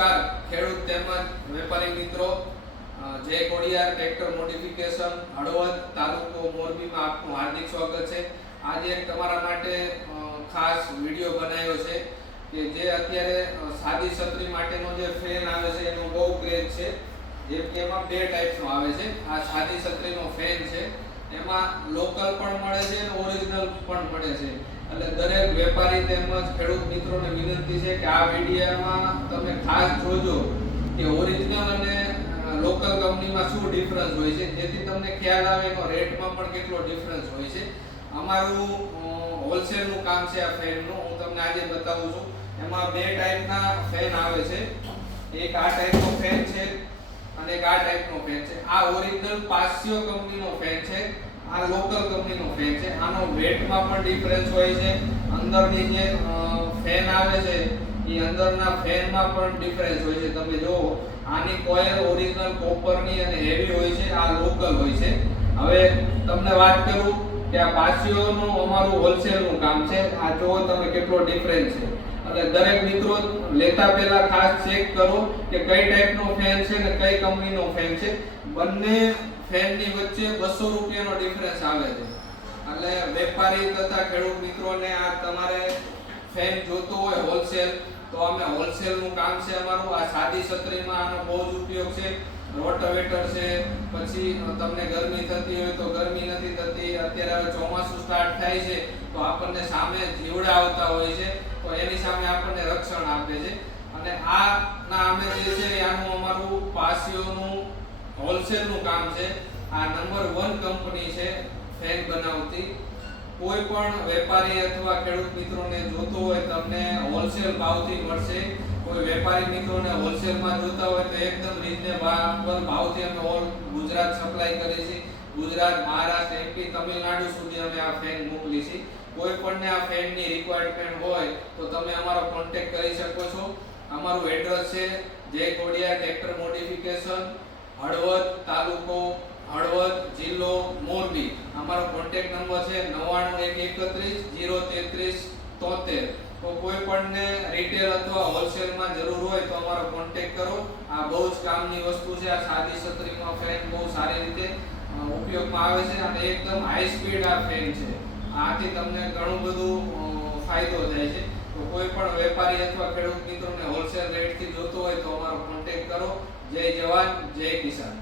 નમસ્કાર ખેડૂત તેમજ વેપારી મિત્રો, જય કોડિયાર ટ્રેક્ટર મોડિફિકેશન હળવદ તાલુકો મોરબીમાં આપનું હાર્દિક સ્વાગત છે। આજે એક તમારા માટે ખાસ વિડિયો બનાવ્યો છે કે જે અત્યારે સાદી છત્રી માટેનો જે ફેન આવે છે એનો બહુ ક્રેઝ છે। જેમ કે એમાં બે ટાઈપનો આવે છે। આ સાદી છત્રીનો ફેન છે, એમાં લોકલ પણ મળે છે અને ઓરિજિનલ પણ મળે છે। એટલે દરેક વેપારી તેમજ ખેડૂત મિત્રોને વિનંતી છે કે આ વિડિયોમાં તમે ખાસ જોજો કે ઓરિજિનલ અને લોકલ કંપનીમાં શું ડિફરન્સ હોય છે, જેથી તમને ખ્યાલ આવે કે રેટમાં પણ કેટલો ડિફરન્સ હોય છે। અમારું હોલસેલનું કામ છે આ ફેનનું, હું તમને આજે બતાવું છું। એમાં બે ટાઈપના ફેન આવે છે, એક આ ટાઈપનો ફેન છે અને એક આ ટાઈપનો ફેન છે। આ ઓરિજિનલ પાસ્યો કંપનીનો ફેન છે, આ લોકલ કંપનીનો ફેન છે। આનો વેટમાં પણ ડિફરન્સ હોય છે, અંદરની જે ફેન આવે છે એ અંદરના ફેનમાં પણ ડિફરન્સ હોય છે। તમે જોવો આની કોઇલ ઓરિજિનલ કોપરની અને હેવી હોય છે, આ લોકલ હોય છે। હવે તમને વાત કરું કે આ પાસ્યોનું અમારું હોલસેલનું કામ છે। આ જોવો તમે કેટલો ડિફરન્સ છે। એટલે દરેક મિત્રો લેતા પહેલા ખાસ ચેક કરો કે કઈ ટાઈપનો ફેન છે અને કઈ કંપનીનો ફેન છે। બંને ફેનની વચ્ચે 200 રૂપિયાનો ડિફરન્સ આવે છે। એટલે વેપારી તથા ખેડૂત મિત્રોને આ તમારે ફેન જોતો હોય હોલસેલ, તો અમે હોલસેલનું કામ છે અમારું। આ સાદી છત્રીમાં આનો બહુ જ ઉપયોગ છે। રોટાવેટર છે, પછી તમને ગરમી થતી હોય તો ગરમી નથી થતી, અત્યારે હવે ચોમાસું સ્ટાર્ટ થાય છે તો આપણને સામે જીવડા આવતા હોય છે, તો એની સામે આપણને રક્ષણ આપે છે। અને આ ના અમે જે છે આનું અમારું પાસિયોનું હોલસેલનું કામ છે। આ નંબર 1 કંપની છે ફેન બનાવતી। કોઈ પણ વેપારી અથવા ખેડૂત મિત્રોને જોતો હોય તમને હોલસેલ ભાવથી મળશે। કોઈ વેપારી મિત્રોને હોલસેલમાં જોતા હોય તો એકદમ રીઝનેબલ ભાવથી અમે ઓલ ગુજરાત સપ્લાય કરીએ છીએ। ગુજરાત, મહારાષ્ટ્ર, એમપી, તમિલનાડુ સુધી અમે આ ફેન મોકલી છીએ। કોઈ પણને આ ફેનની રિક્વાયરમેન્ટ હોય તો તમે અમારો કોન્ટેક્ટ કરી શકો છો। અમારું એડ્રેસ છે જય કોડિયાર ટ્રેક્ટર મોડિફિકેશન, હળવદ તાલુકો હળવદ, જિલ્લો મોરબી। અમારો કોન્ટેક્ટ નંબર છે 9913103373। તો કોઈ પણને રિટેલ અથવા હોલસેલમાં જરૂર હોય તો અમારો કોન્ટેક્ટ કરો। આ બહુ જ કામની વસ્તુ છે। આ સાદી છત્રીમાં ફેન બહુ સારી રીતે ઉપયોગમાં આવે છે અને એકદમ હાઈ સ્પીડ આ ફેન છે। આથી તમને ઘણું બધું ફાયદો થાય છે। તો કોઈ પણ વેપારી અથવા ખેડૂત મિત્રોને હોલસેલ રેટથી જોતો હોય તો અમારો કોન્ટેક્ટ કરો। જય જવાન, જય કિસાન।